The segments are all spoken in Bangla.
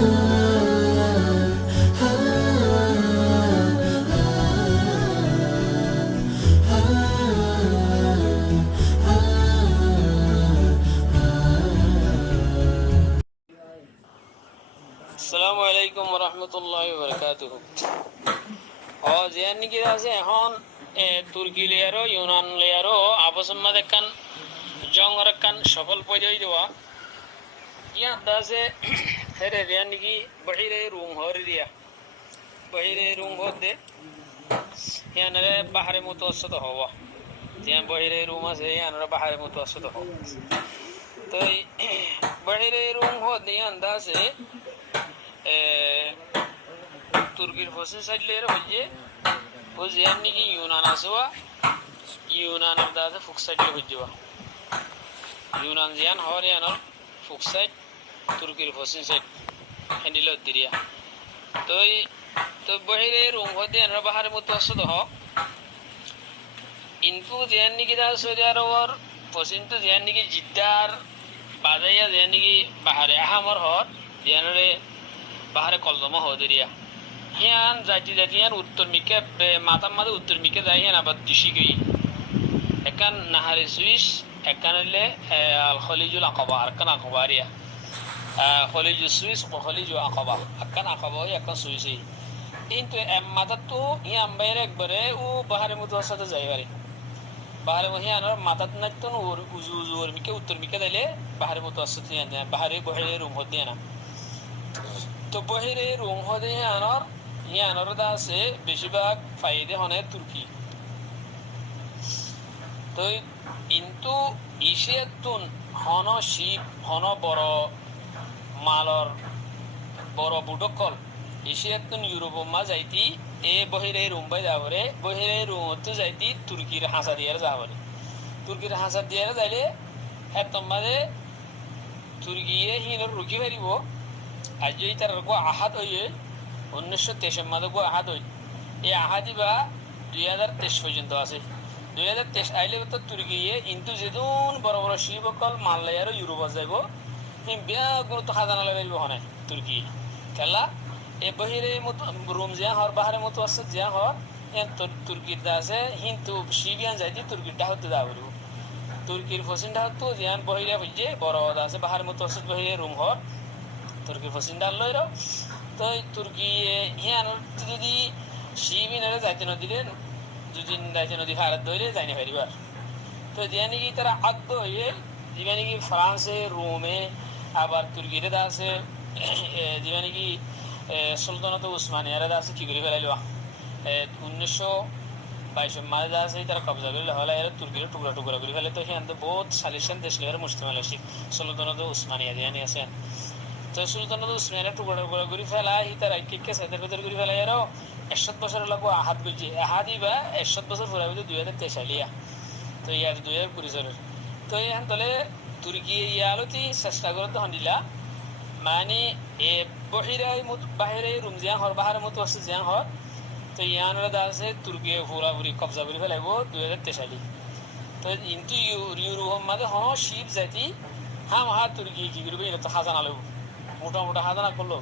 আসসালামু আলাইকুম রহমতুল্লাহি বারাকাতুহু। যে আছে এখন তুর্কি লেয়ারও ইউনান লেয়ারও আপসম্মাদ একখান জঙ্গর একখান সফল পর্যায়ে দেওয়া ইয়াত আছে হেরে রিয়া নাকি বহিরে রুম হরে দিয়া বহিরে রুম হতে ইয়ানরে বাহারে মুতওয়াসিত হওয়া যে বহিরে রুম আছে ইয়ানরে বাহারে মুতওয়াসিত হওয়া তো বহিরে রুম হতে ইয়ান আছে তুর্কির ফসিল সাইডলের হইছে ও জিয়ান নাকি ইউনান আছে ইউনানের দাদা ফুক সাইডলে হইছে ইউনান জিয়ান হওয়ার ইয়ানোর ফুক সাইড তুর্কির ফসিল সাইড হ্যান্ডিল দিরিয়া তো তো বহিরে রুম হতে ইয়ানরা বাহারে মুতওয়াসিত হ ইনফু জিয়ান নাকি দা সৌদি আরবর ফসিল তো জিয়ান নাকি জিদ্দার বাজাইয়া জিয়ান নাকি বাহারে আহামর হর জিয়ানরে বাহারে কলজমা হদিরিয়া হিয়ান জাতি জাতিয়ান উত্তর মিকে মাতার মাঝে উত্তর মিকে যাই হিয়ান আবার দিশি গই একান নাহারে সুইস একান হইলে আল খলিজুল আকবা আর কান আকবারিয়া খলিজুল সুইস ও খলিজুল আকবা একান আকবা হই একান সুইসই কিন্তু মাতার তো হিয়ান বাইরে একবারে ও বাহারে মুতওয়াসিত যাই পারে বাহারে হিয়ানোর মাতাত নাইতো ওর উজু উজু ওর মিকে উত্তর মিকে দিলে বাহারে মুতওয়াসিত হিয়ান বাহারে বহিরে রুম হতে না তো বহিরে রুম হদে হিয়ানোর দা আছে বেশিরভাগ ফাইদে হনে তুর্কি তো কিন্তু ইসিয়াতুন হন শিব হন বড় মালর বড় বুডকল ইসিয়াতুন ইউরোপ মা যাইতি এ বহিরে রুম বাই যাবরে বহিরে রুম হতে যাইতি তুর্কির হাসা দিয়ে যাবরে তুর্কির হাসা দিয়ে যাইলে হ্যাঁ তোমাদের তুর্কিয়ে হিনর রুকি পারিব আজ যদি তার গো আহাত হইয়ে 1923 মাদে গো আহাত হই এই আহাতি বা 2023 পর্যন্ত আছে 2023 আইলে তো তুর্কিয়ে কিন্তু যেদিন বড় বড় শিবকল মালয়ার ইউরোপ যাইব বিয়া গুরুত্ব খাজানা লাগাইব হনে তুর্কি খেলা এ বহিরে রুম জিয়া হর বাহারে মুতওয়াসিত জিয়া হর তুর্কির দা আছে কিন্তু শিবিয়ান যাইতি তুর্কির ডা হতে দা বলব তুর্কির ফসিন ডা তো জিয়ান বহিরে বুঝে বড় দা আছে বাহারে মুতওয়াসিত বহিরে রুম হর তুর্কি ফসিন্দার লইর তো তুর্কি হিয়ান যদি শিবিনারে যাইতে নদীরে দুদিন যাইতে নদী ভারত ধরে যাইনি পারিবার তো যে নাকি তারা আদ্য হয়ে যে নাকি ফ্রান্সে রোমে আবার তুর্কিরে দা আছে যে নাকি সুলতানত উসমানিয়ারে দা আছে কি করে ফেলাইল 1922 মাঝে দা আছে তারা কবজা করে হলে এর তুর্কির টুকরা টুকরা করে ফেলে তো হিয়ান তো বহুত সালিশন দেশ লের মুসলিম আলাসি সুলতানত উসমানিয়া যে নাকি আছেন তো সুলতানত উসমানিয়া টুকরা টুকরা করে ফেলা হি তারা কে সাইদের ভিতর করে ফেলা এরও 100 বছর লাগবো আহাত বুঝি আহাদি বা 100 বছর পুরা বুঝি 2023 সালিয়া তো ইয়ার 2020 সালের তো এখন তাহলে তুর্কি ইয়ালতি চেষ্টা করতে হন্দিলা মানে এ বাহিরে রুম জিয়ান হর বাহারের মতো আছে জিয়ান হর তো ইয়ানরা দা আছে তুর্কি পুরাপুরি কবজা করে ফেলাইব 2023 সালি তো কিন্তু ইউরোপ মাঝে হন শিব জাতি হাম হা তুর্কি কি করবে এটা তো খাজানা লব মোটা মোটা খাজানা করলো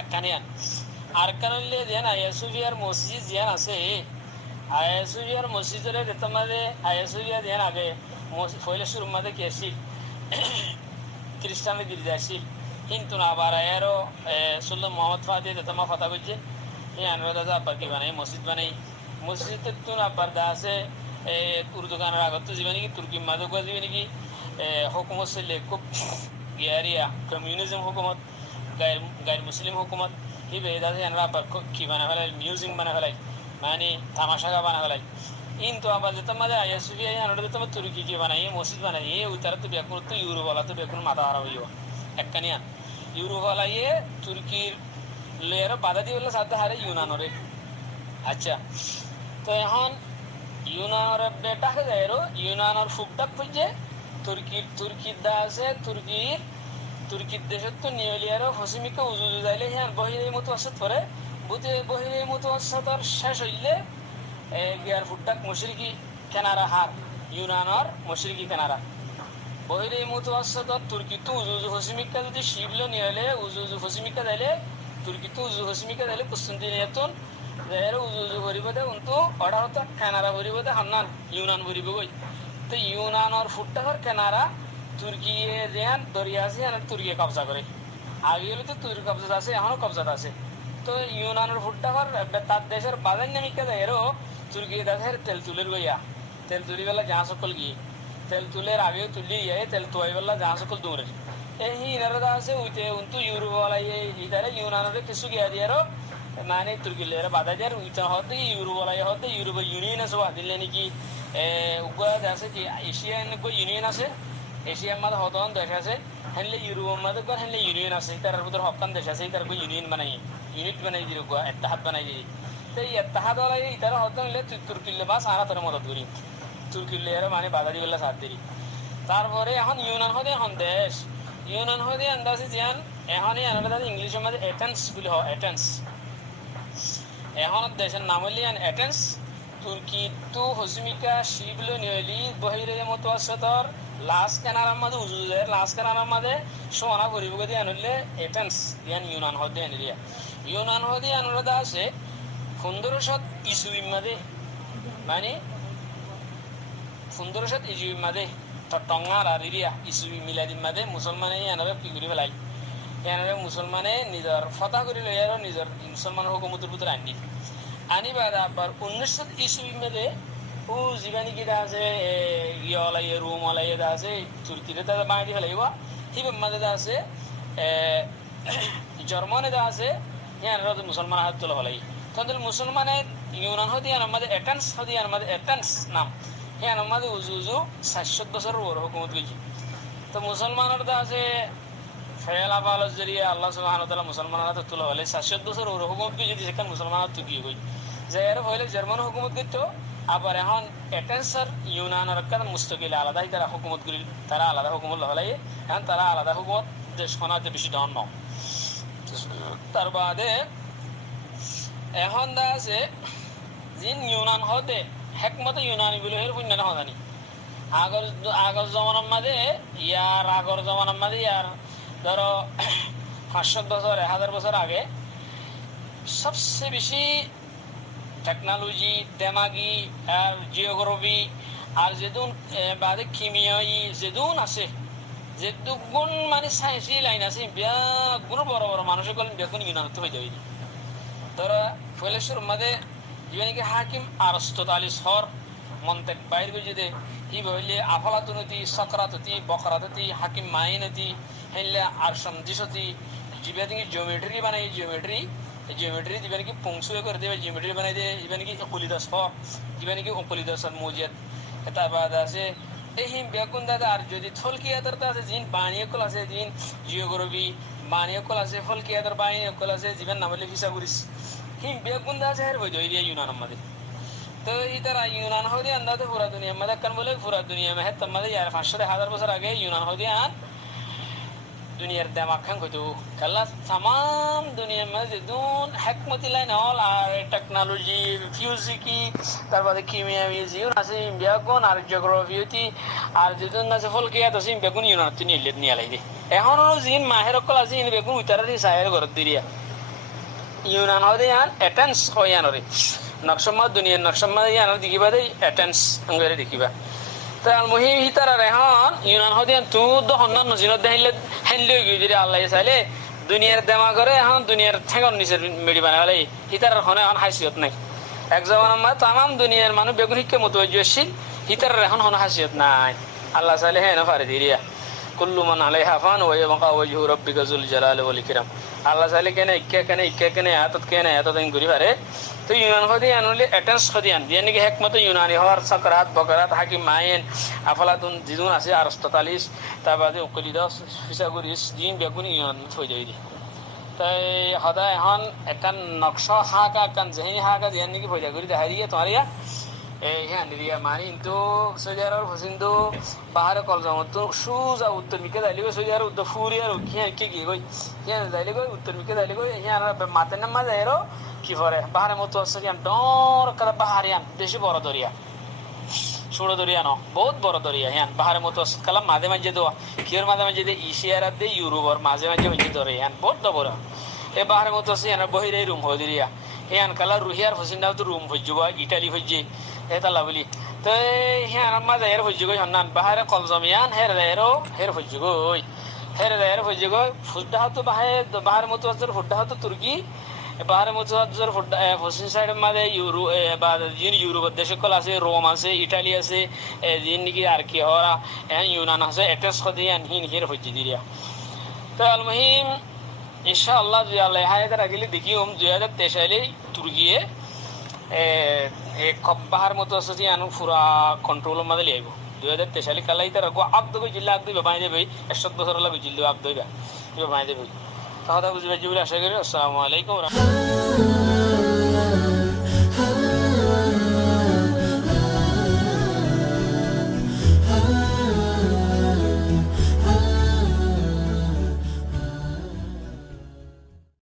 একখানিয়ান আর কারণে যেন আয়াসুফিয়ার মসজিদ যেন আছে আয়াসুফিয়ার মসজিদের তোমাদের আয়াসুফিয়া যেন আগে ফয়লা শুরুর মাঝে কি আসছিল খ্রিস্টানের গির্জা আসছিল কিন্তু না আবার আয়ারও সুলতান মোহাম্মদ ফাতে তোমা কথা বলছে এই আনুরাদা আব্বার কি বানাই মসজিদ বানাই মসজিদের তো আব্বার দা আছে উর্দু গানের আগত যাবে নাকি তুর্কি মাদক যাবে নাকি হুকুমত ছিল খুব গিয়ারিয়া কমিউনিজম হুকুমত গায়ের মুসলিম হুকুমত কি বেদা আব্বার কি বানা ফেলাই মিউজিয়াম বানা ফেলাই মানে তামাশাগা বানা ফেলাই কিন্তু আবার যেতে মাঝে আইয়াসুফিয়া আনুরাদা তোমার তুর্কি কি বানাই মসজিদ বানাই ওই তারা তো বেকুন তো ইউরোপওয়ালা তো বেকুন মাথা হারা হইব একখানিয়ান ইউরোপওয়ালা তুর্কির লেয়ার বাধা দিয়ে বললে সাথে হারে ইউনানরে আচ্ছা তো এখন ইউনানর বেটা হয়ে যায় ইউনানর ফুকডাক খুঁজছে তুর্কির দা আছে তুর্কির দেশের তো নিউলিয়ারও হসিমিকে উজু যাইলে হ্যাঁ বহিরে মতো আসত পরে বুঝে বহিরে মতো আসতার শেষ হইলে গিয়ার ফুকডাক মশরিকি কেনারা হার ইউনানর মশরিকি কেনারা বহিরে মুতওয়াসসাত তুর্কি তো উজু হসিমিকা যদি শিবল নিলে উজু হসিমিকা দিলে তুর্কি তো উজু হসিমিকা দিলে কুসুন্দি নিয়তুন দেহের উজু ভরিব দে উন্তু অর্ডার হতো কেনারা ভরিব দে হান্নান ইউনান ভরিব গই তো ইউনানর ফুটটাহর কেনারা তুর্কি যেন দরিয়া আছে আর তুর্কি কবজা করে আগে হলে তো তুর্কি কবজা আছে এখনো কবজাত আছে তো ইউনানের ফুটটাহর তার দেশের বাজার নামিকা দেহেরও তুর্কি দেশের তেল তুলের গইয়া তেল তুলি বেলা যা সকল গিয়ে তেল তুলের আগেও তুলি গিয়ে তেল তুয়াই বেলা যা সকল দূরে এই ইনারা আছে উইতে উন্তু ইউরোপ ওয়ালা ইদারে ইউনানের কিছু গিয়া দিয়ারও মানে তুর্কি লেরা বাধা দেয়ার উইতে হতে ইউরোপ ওয়ালা হতে ইউরোপ ইউনিয়ন আছে দিলে নাকি উগা আছে কি এশিয়ান ইউনিয়ন আছে এশিয়ার মধ্যে হতন দেশ আছে হেনলে ইউরোপের মধ্যে হেনলে ইউনিয়ন আছে তার ভিতরে হকান দেশ আছে তার ইউনিয়ন বানাই ইউনিট বানাই দিল এত্তাহাদ বানাই দিই তো এই এত্তাহাদ ওয়ালা ইতারা হতন হলে তুর্কিলে বাস আনা তোর মদত করি তুর্কিলে এরা মানে বাধা দিবেলা সাথ দিই তারপরে এখন ইউনান হতে এখন দেশ ইউনান হতে আন্দাজে যেন এখনই আনারা ইংলিশের মধ্যে এটেন্স বলে হয় এটেন্স এখন দেশের নাম হলি এটেন্স তুর্কি তো হসমিকা শিবল নিয়লি বহিরে মুতওয়াসসাতর লাস্ট কেনারার মাঝে উজুদের লাস্ট কেনারার মাঝে সোনা ভরিব দিয়ে আনলে এটেন্স ইয়ান ইউনান হতে আনিলিয়া ইউনান হতে আনুরাধা আছে 1500 ইসুইর মাঝে মানে 1500 ইসুইর মাঝে টঙ্গার আর ইরিয়া ইসুই মিলাদির মাঝে মুসলমানে আনারে কি করি ফেলাই এনারে মুসলমানে নিজের ফতা করে লই আর নিজের মুসলমান হুকুমতের ভিতরে আনি আনিবার আবার 1900 ইসুইর মাঝে ও জীবানী কিটা আছে ইয়লাই রুম ওলাই আছে তুর্কিতে তাদের বাঙালি ফেলাইব হিবের মাঝে আছে জার্মানে আছে ইয়ানরা মুসলমান হাত তোলা ফেলাই তখন মুসলমানের ইউনান হতে আমাদের এটেন্স হতে আমাদের এটেন্স নাম হ্যাঁ আমাদের উজু 700 বছরের ওর হুকুমত গেছি তো মুসলমানের আছে ফেলা পালস জরিয়ে আল্লাহ সুবহানাহু ওয়া তাআলা মুসলমানরা তো তোলা ফেলে 700 বছর ওর হুকুমত গেছি সেখানে মুসলমানরা তো গিয়ে গই যে এর হইলে জার্মান হুকুমত করতো আবার এখন এটেন্সার ইউনানের একটা মুস্তকিল আলাদাই তারা হুকুমত করি তারা আলাদা হুকুমত হলাই এখন তারা আলাদা হুকুমত দেশ খনাতে বেশি ধন ন তার বাদে এখন দা আছে জিন ইউনান হতে হেকমতে ইউনানি বলে এর পুণ্য না জানি আগর জমানার মাঝে ইয়ার আগর জমানার মাঝে ইয়ার ধরো 500 বছর 1000 বছর আগে সবচেয়ে বেশি টেকনোলজি দেমাগি আর জিওগ্রাফি আর যেদুন বাদে কিমিয়াই যেদুন আছে যেদুগুণ মানে সায়েন্সি লাইন আছে বিয়াগুলো বড় বড় মানুষ গেলেন বেগুন ইউনানিতে হয়ে যাবে ধরো ফলেশ্বর মাঝে যেখানে হাকিম আরস্ততালিস হর মন্তেক বাইর করে যদি ই বললে আফলাতুনতি সকরাততি বকরাততি হাকিম মাইনতি হেললে আর সমজিসতি জীবাদিকে জিওমেট্রি বানাই জিওমেট্রি দিবেন কি পংসুয়ে করে দেবে জিওমেট্রি বানাই দিয়ে দিবেন কি অকুলিদাস হ দিবেন কি অকুলিদাসের মৌজিয়াত এটা বাদ আছে এই হিম বেগুন দাদা আর যদি থলকিয়াদার আছে জিন বাণীয়কল আছে জিন জিওগ্রাফি বাণীয়কল আছে ফলকিয়াদার বাণীয়কল আছে জীবন নামলে ভিসা করিস হিম বেগুন দাদা হের বই দইরিয়া ইউনান আমাদের তো ইতারা ইউনান হদি আন্দাতে পুরা দুনিয়া মধ্যে কান বলে পুরা দুনিয়া মে হেত আমাদের ইয়ার 500 বছর আগে ইউনান হদি আন দুনিয়ার দেমাগ খান কইতো কাল্লা तमाम দুনিয়ার মধ্যে দুন হিকমতি লাইন অল আর টেকনোলজি ফিজিকি তারপরে কিমিয়াবি জিও আছে বেগুন আর জিওগ্রাফিতি আর যেদুন আছে ফলকিয়াত আছে বেগুন ইউনান তে নিয়ে লাই দে এখনো জিন মাহের কল আছে ইন বেগুন উতারা দি সাহের ঘর দিরিয়া ইউনান হদি আন এটেন্স হয়ানরে নকশমা দুনিয়ার নকশমা ইয়ানোর দেখিবা দেই এটেন্স আঙ্গরে দেখিবা তো আল মুহিম হিতারা রেহন ইউনান হদিয়ান তু দ হন্নান নজিনত দেহিলে হেনলে গিদিরে আল্লাহ চাইলে দুনিয়ার দেমা করে এখন দুনিয়ার ঠেঙ্গর নিচের মেডি বানালে হিতারার হনে এখন হাসিয়ত নাই এক জমানার মা তামাম দুনিয়ার মানুষ বেগুন শিক্ষা মতওয়াজ্জিহশীল হিতারার এখন হনে হাসিয়ত নাই আল্লাহ চাইলে হেন পারে দিরিয়া কুল্লু মান আলাইহা ফান ওয়া ইয়াবকা ওয়াজহু রাব্বিকা যুল জালালি ওয়াল ইকরাম আল্লাহ চাইলে কেনে আয়াত ঘুরি পারে তো ইউনান হদি আনলে এটেন্স হদি আন দিয়ে নাকি হেকমতে ইউনানি হওয়ার সকরাত বকরাত হাকিম মাইন আফলাতুন জিদুন আছে আরস্ততালিস তার বাদে উকলিদাস ফিসাগুরিস জিন বেগুন ইউনান হয়ে যাই তাই সদায় এখন একান নকশ হাকা একান জেহি হাকা দিয়ে নাকি ভজা করে দেখাই দিয়ে তোমার ইয়া এই হ্যাঁ দিয়া মানে কিন্তু সৌদি আরব হসিন্দু বাহারে কল জমতো সুজা উত্তর মিকে যাইলে গই সৌদি আরব উত্তর ফুরি আর কে কি গই হ্যাঁ যাইলে গই উত্তর মিকে যাইলে গই হ্যাঁ মাতে নামা যায় কি করে বাহারে মতো আছে ডর কাদা বাহারিয়ান বেশি বড় দরিয়া ছোট দরিয়া ন বহুত বড় দরিয়া হ্যাঁ বাহারে মতো কালাম মাঝে মাঝে দোয়া কিওর মাঝে মাঝে দে এশিয়ার দে ইউরোপর মাঝে মাঝে মাঝে ধরে হ্যাঁ বহুত বড় এ বাহারে মতো আছে হ্যাঁ বহিরে রুম হয়ে দরিয়া হ্যাঁ কালার রুহিয়ার ফসিন্দাও তো রুম হয়ে যাব ইটালি হয়ে এ তালা বলি তো হ্যাঁ মাঝে হের হয়ে গই হন্নান বাহারে কলজমিয়ান হের হয়ে গই হের হয়ে গই ফুড্ডা হতো বাহারে মতো আছে ফুড্ডা হতো তুর্কি বাহারে মতো পশ্চিম সাইডের মাঝে ইউরোপের দেশ সকল আছে রোম আছে ইটালি আছে যিনি নাকি আর কি হরা ইউনান আছে এটেন্স দিয়ে হিন হির হচ্ছে দিরিয়া তো আলমহিম ইনশাআল্লাহ যদি আল্লাহ হায়াতের আগিলে দেখি 2023 সালে তুর্কিয়ে বাহার মতো আছে আনু পুরা কন্ট্রোলের মাঝে লিয়াইব 2023 সালে কালাই তার আগদবে জিল্লা আগদবে বাঁধে দেবে 100 বছর লাগবে জিল্লা আগদবে বাঁধে দেবে কথা বুঝবে বলে আশা করি। আসসালামু আলাইকুম।